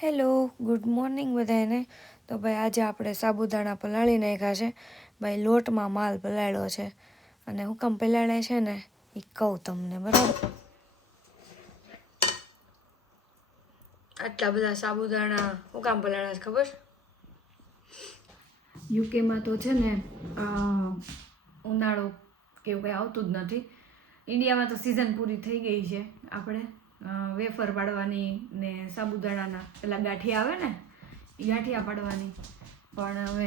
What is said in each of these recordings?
Hello good morning બધાને. તો ભાઈ આજે આપણે સાબુદાણા પલાળી નાખ્યા છે. ભાઈ લોટમાં માલ પલાળ્યો છે અને હું કામ પલાળે છે ને એ કહું તમને, બરાબર. આટલા બધા સાબુદાણા હું કામ પલાળ્યા છે ખબર? યુકેમાં તો છે ને ઉનાળો કેવું કંઈ આવતું જ નથી. ઇન્ડિયામાં તો સિઝન પૂરી થઈ ગઈ છે. આપણે વેફર પાડવાની ને સાબુદાણાના પેલા ગાંઠિયા આવે ને એ ગાંઠિયા પાડવાની, પણ હવે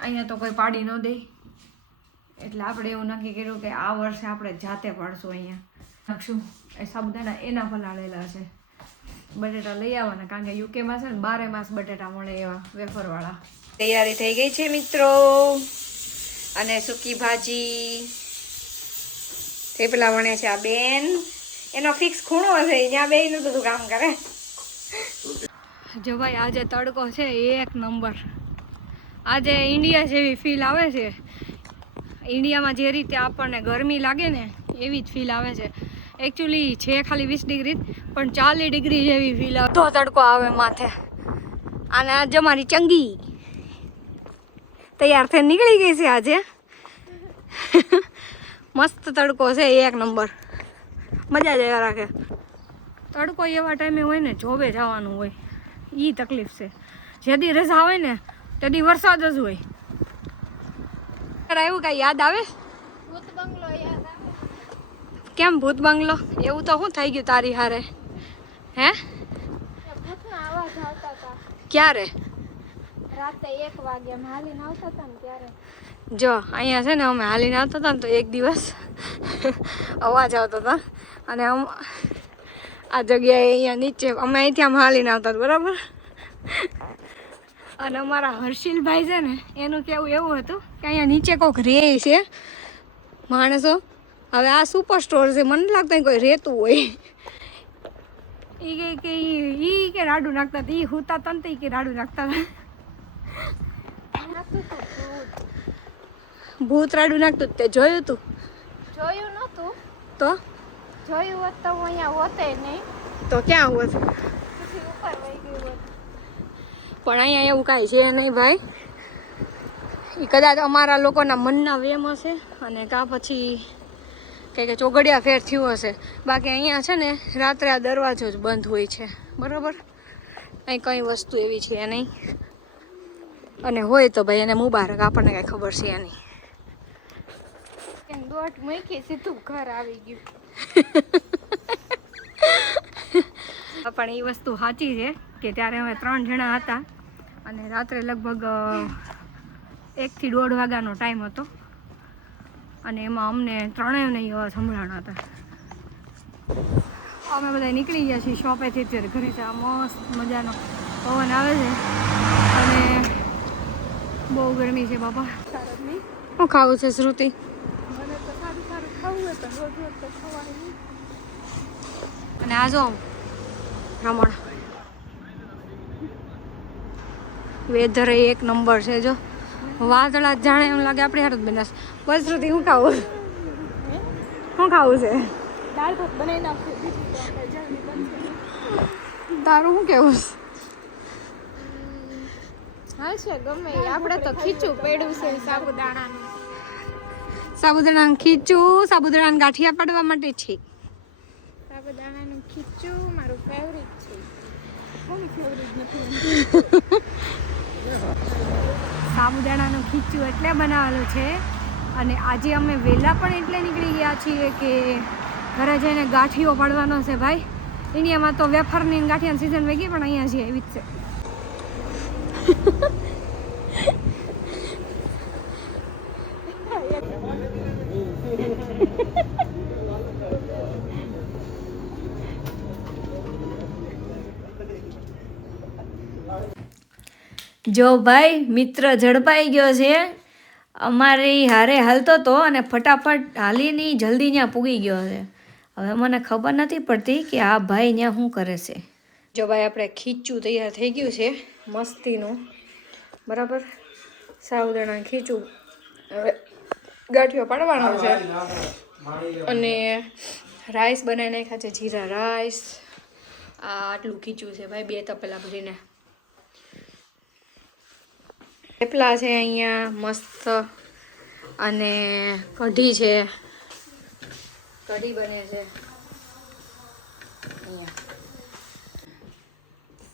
અહીંયા તો કોઈ પાડી ન દે, એટલે આપણે એવું નક્કી કર્યું કે આ વર્ષે આપણે જાતે પાડશું. અહીંયા નાખશું એ સાબુદાણા, એના પલાળેલા છે. બટેટા લઈ આવવાના, કારણ કે યુકેમાં છે ને 12 માસ બટેટા મળે એવા વેફરવાળા. તૈયારી થઈ ગઈ છે મિત્રો, અને સૂકી ભાજી થેપલા વણે છે આ બેન. એનો ફિક્સ ખૂણો હશે, ત્યાં બેયનું બધું કામ કરે. જો ભાઈ આજે તડકો છે એક નંબર. આજે ઇન્ડિયા જેવી ફીલ આવે છે. ઇન્ડિયામાં જે રીતે આપણને ગરમી લાગે ને એવી જ ફીલ આવે છે. એકચ્યુઅલી છે ખાલી 20 ડિગ્રી, પણ 40 ડિગ્રી જેવી ફીલ આવે. તો તડકો આવે માથે. અને આજે અમારી ચંગી તૈયાર થઈને નીકળી ગઈ છે આજે. મસ્ત તડકો છે એક નંબર, મજા જ આવ્યા રાખે. તડકો એવા ટાઈમે હોય ને જોબે જવાનું હોય, એ તકલીફ છે. જેદી રજા હોય ને તેદી વરસાદ જ હોય. એવું કઈ યાદ આવે? ભૂત બંગલો યાદ આવે. કેમ ભૂત બંગલો? એવું તો શું થઈ ગયું તારી હારે? હે? ભૂતના અવાજ આવતા હતા. ક્યારે? રાતે 1 વાગે હાલીને આવતા હતા ને ત્યારે. જો અહીંયા છે ને અમે હાલીને આવતા હતા ને તો એક દિવસ અવાજ આવતો હતા. અને આ જગ્યાએ અહીંયા નીચે અમે અહીંથી આમ હાલીને આવતા હતા, બરાબર. અને અમારા હર્ષિલભાઈ છે ને એનું કેવું એવું હતું કે અહીંયા નીચે કોઈક રહે છે માણસો. હવે આ સુપર સ્ટોર છે, મને લાગતું કોઈ રહેતું હોય. ઈ કે રાડું નાખતા હતા, ઈ હુતા તંતી કે રાડું નાખતા હતા. ભૂત રાડું નાખતું તે જોયું તું? જોયું નતું. તો જોયું હોત તો હું અહીંયા હોતે નહીં. તો ક્યાં હોત? પછી ઉપર વહી ગયું હોત. પણ અહીંયા એવું કાંઈ છે નહીં ભાઈ. એ કદાચ અમારા લોકોના મનના વેમ હશે, અને કાં પછી કંઈક ચોગડિયા ફેર થયું હશે. બાકી અહીંયા છે ને રાત્રે આ દરવાજો જ બંધ હોય છે, બરાબર. અહીં કંઈ વસ્તુ એવી છે નહીં, અને હોય તો ભાઈ એને મુબારક, આપણને કાંઈ ખબર છે નહીં. દોઢ મૂકી સીધું ઘર આવી ગયું. પણ એ વસ્તુ સાચી છે કે ત્યારે અમે 3 જણા હતા, અને રાત્રે લગભગ 1 થી 1.5 વાગ્યાનો ટાઈમ હતો, અને એમાં અમને 3યને અવાજ સંભળાણા હતા. અમે બધા નીકળી ગયા છીએ શોપેથી, અત્યારે ઘરે છે. મસ્ત મજાનો પવન આવે છે, અને બહુ ગરમી છે બાપા. શું ખાવું છે શ્રુતિ? મને તો સારું સારું ખાવું હોય પણ રોજ રોજ તો ખવાય નહીં. અને આ જો રમણ વેધર એક નંબર છે. જો વાદળા જાણે એમ લાગે આપણે હાર જ બનાસ. બસ શ્રુતિ શું ખાવું? શું ખાવું છે? દાળ ભાત બનાવી નાખ્યું, બીજું તો આપણે જલ્દી બનશે. તારું શું કેવું? હા છે ગમે આપણે તો ખીચું પડ્યું છે સાબુદાણાનું. સાબુદાણાનું ખીચું, સાબુદાણાના ગાંઠિયા પાડવા માટે છે. સાબુદાણાનું ખીચું મારું ફેવરિટ છે. કોની ફેવરિટ નથી? સાબુદાણાનું ખીચું એટલે બનાવેલું છે. અને આજે અમે વહેલા પણ એટલે નીકળી ગયા છીએ કે ઘરે જઈને ગાંઠિયો પાડવાનો છે ભાઈ. ઇન્ડિયામાં તો વેફરની ગાંઠિયાની સિઝન વહી ગઈ, પણ અહીંયા છે એવી જ છે. જો ભાઈ મિત્ર ઝડપાઈ ગયો છે. અમારી હારે હાલતો હતો અને ફટાફટ હાલીની જલ્દી ત્યાં પૂગી ગયો છે. હવે મને ખબર નથી પડતી કે આ ભાઈ ત્યાં શું કરે છે. જો ભાઈ આપણે ખીચું તૈયાર થઈ ગયું છે મસ્તીનું, બરાબર. સાબુદાણા ખીચું હવે ગાંઠિયો પાડવાનો છે, અને રાઈસ બનાવી નાખ્યા છે, જીરા રાઈસ. આ આટલું ખીચું છે ભાઈ 2 તપેલા ભરીને. થેપલા છે અહીંયા મસ્ત અને કઢી છે. કઢી બને છે અહીંયા.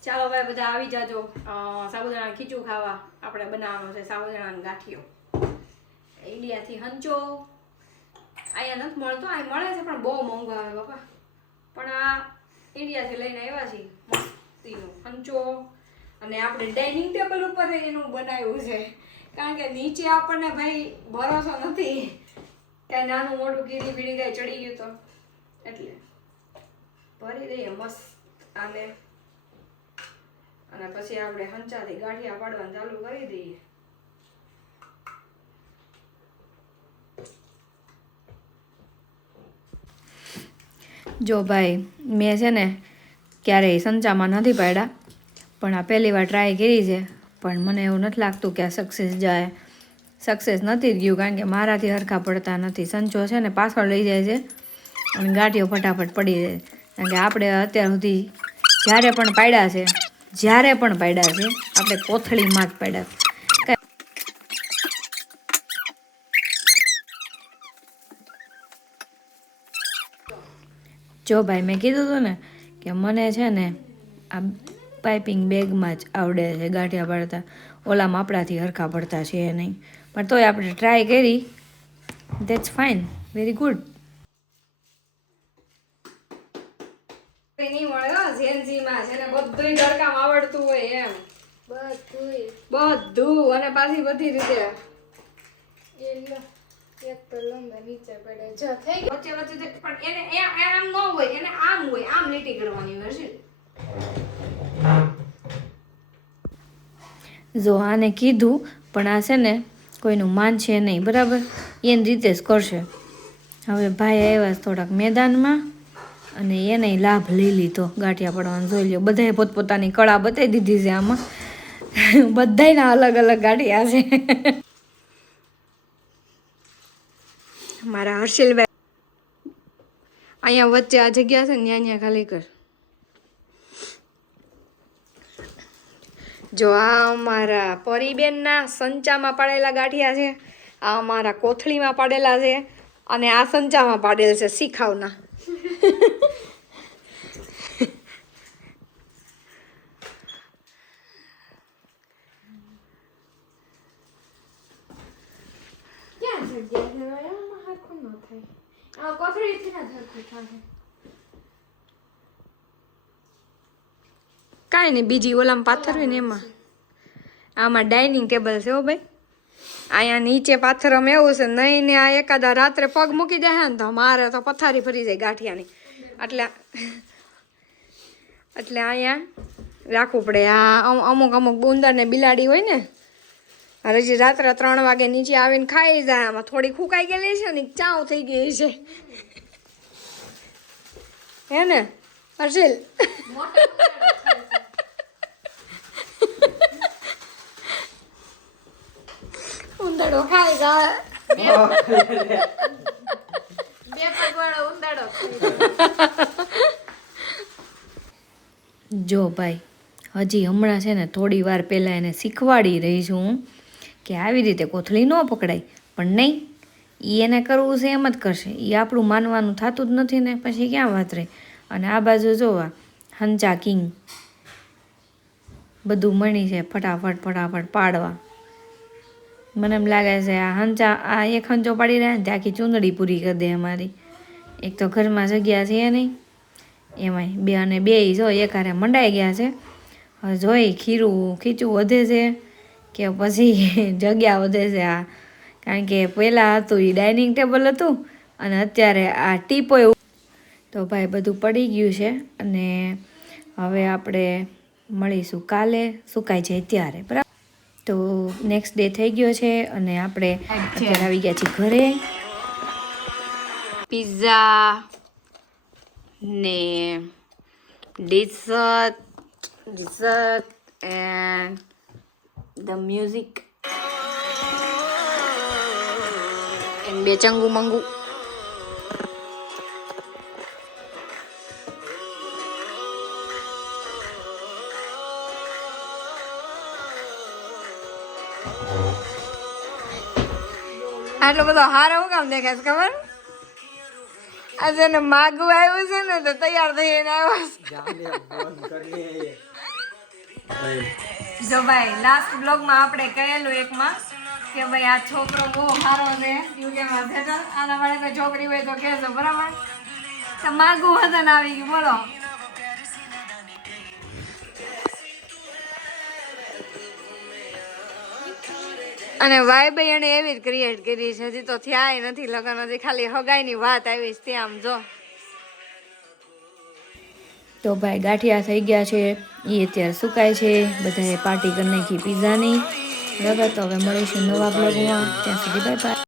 ચાલો ભાઈ બધા આવી જાજો સાબુદાણા ખીચું ખાવા. આપણે બનાવવાનો છે સાબુદાણાનો ગાંઠિયો. ઇન્ડિયાથી હંચો અહીંયા નથી મળતો. અહીં મળે છે પણ બહુ મોંઘો આવે બાપા. પણ આ ઇન્ડિયાથી લઈને આવ્યા છીએ મસ્તીનું હંચો. અને આપણે ડાઇનિંગ ટેબલ ઉપર એનું બનાવ્યું છે. કારણ કે નીચે આપણને ભાઈ ભરોસો નથી કે નાનું મોટું કીડી બીડી કાંઈ ચડી ગયું તો એટલે ભરી દઈએ મસ્ત આને. અને પછી આપણે હંચાથી ગાંઠિયા પાડવાનું ચાલુ કરી દઈએ. જો ભાઈ મેં છે ને ક્યારેય સંચામાં નથી પાડ્યા પણ આ પહેલી વાર ટ્રાય કરી છે. પણ મને એવું નથી લાગતું કે આ સક્સેસ જાય. સક્સેસ નથી ગયું કારણ કે મારાથી હરખા પડતા નથી. સંચો છે ને પાછળ લઈ જાય છે અને ગાંઠિયો ફટાફટ પડી જાય. કારણ કે આપણે અત્યાર સુધી જ્યારે પણ પાડ્યા છે આપણે કોથળીમાં જ પાડ્યા. જો ભાઈ મેં કીધું હતું ને કે મને છે ને આ પાઇપિંગ બેગમાં જ આવડે છે ગાંઠિયા પાડતા. ઓલામાં આપણાથી હરખા પડતા છે નહીં. પણ તોય આપણે ટ્રાય કરી. That's fine, very good. નહીં મળે જેનજીમાં છે ને બધું ઘરકામ આવડતું હોય એમ બધું અને પાછી બધી રીતે એક તો લંબા નીચે પડે જો થઈ વચ્ચે વચ્ચે પણ એને આમ ન હોય એને આમ હોય. આમ લીટી કરવાની હોય છે. જો આને કીધું પણ આ છે ને કોઈનું માનશે નહીં બરાબર. એની રીતે જ કરશે. હવે ભાઈ આવ્યા થોડાક મેદાનમાં અને એને લાભ લઈ લીધો ગાંઠિયા પડવાનું. જોઈ લ્યો બધાએ પોતપોતાની કળા બતાવી દીધી છે આમાં. બધાયના અલગ અલગ ગાંઠિયા છે. મારા હર્ષિલભાઈ અહીંયા વચ્ચે આ જગ્યા છે ને ત્યાં ખાલી કર. જો આ અમારા પરીબેનના સંચામાં પાડેલા ગાંઠિયા છે. આ અમારા કોથળીમાં પાડેલા છે અને આ સંચામાં પાડેલ છે શીખાવના. ક્યાં જગ્યા છે એમાં હરખું ન થાય. આ કોથળીથી ના હરખું થાય. કાંઈ નહીં બીજી ઓલામાં પાથરવી ને એમાં. આમાં ડાઇનિંગ ટેબલ છે હો ભાઈ. અહીંયા નીચે પાથરમાં એવું છે નહીં ને આ એકાદા રાત્રે પગ મૂકી દે ને તો મારે તો પથારી ફરી જાય ગાંઠિયાની. એટલે અહીંયા રાખવું પડે. આ અમુક ઉંદર ને બિલાડી હોય ને હજી રાત્રે 3 વાગે નીચે આવીને ખાઈ જાય. આમાં થોડી ફૂંકાઈ ગયેલી છે ને ચાવ થઈ ગઈ છે હે ને હર્ષિલ? ઉંદરડો ખાઈ જાય. 2 પગવાળો ઉંદરડો જો ભાઈ હજી હમણાં છે ને થોડી વાર પહેલાં એને શીખવાડી રહી છું હું કે આવી રીતે કોથળી ન પકડાય. પણ નહીં, એને કરવું છે એમ જ કરશે. એ આપણું માનવાનું થતું જ નથી ને પછી ક્યાં વાત રહી. અને આ બાજુ જોવા હંચા કિંગ બધું મળી છે ફટાફટ પાડવા. મને એમ લાગે છે આ એક હંચો પાડી રહ્યા ને આખી ચૂંદડી પૂરી કરી દે અમારી. એક તો ઘરમાં જગ્યા છે નહીં એમાંય બે જો એકારે મંડાઈ ગયા છે. હવે જોઈ ખીચું વધે છે કે પછી જગ્યા વધે છે. આ કારણ કે પહેલાં હતું એ ડાઇનિંગ ટેબલ હતું અને અત્યારે આ ટીપોય. તો ભાઈ બધું પડી ગયું છે અને હવે આપણે મળીશું કાલે સુકાઈ જાય ત્યારે બરાબર. તો નેક્સ્ટ ડે થઈ ગયો છે અને આપણે અત્યારે આવી ગયા છીએ ઘરે. પિઝા ને dessert and the music and 2 Changu મંગુ. આટલો બધો હારો હું કામ દેખાય છે ખબર? આજે ને માગું આવ્યું છે ને તો તૈયાર થઈને આવ્યો છે. જો ભાઈ લાસ્ટ બ્લોગમાં આપણે કહેલું એકમાં કે ભાઈ આ છોકરો બહુ સારો છે યુકેમાં સેટલ, આના માટે કોઈ છોકરી હોય તો કહેજો બરાબર. તો માગું વતન આવી ગયું બોલો. અને વાઈબે એને એવી જ ક્રિએટ કરી છે, હજી તો થયા નથી લગ્ન, હજી ખાલી હગાઈની વાત આવી છે ત્યાં. આમ જો તો ભાઈ ગાંઠિયા થઈ ગયા છે, એ અત્યારે સુકાય છે, બધાએ પાર્ટી કરી નાખી પીઝાની. બરાબર, તો હવે મળીશું નવા બ્લોગમાં, ત્યાં સુધી બાય બાય.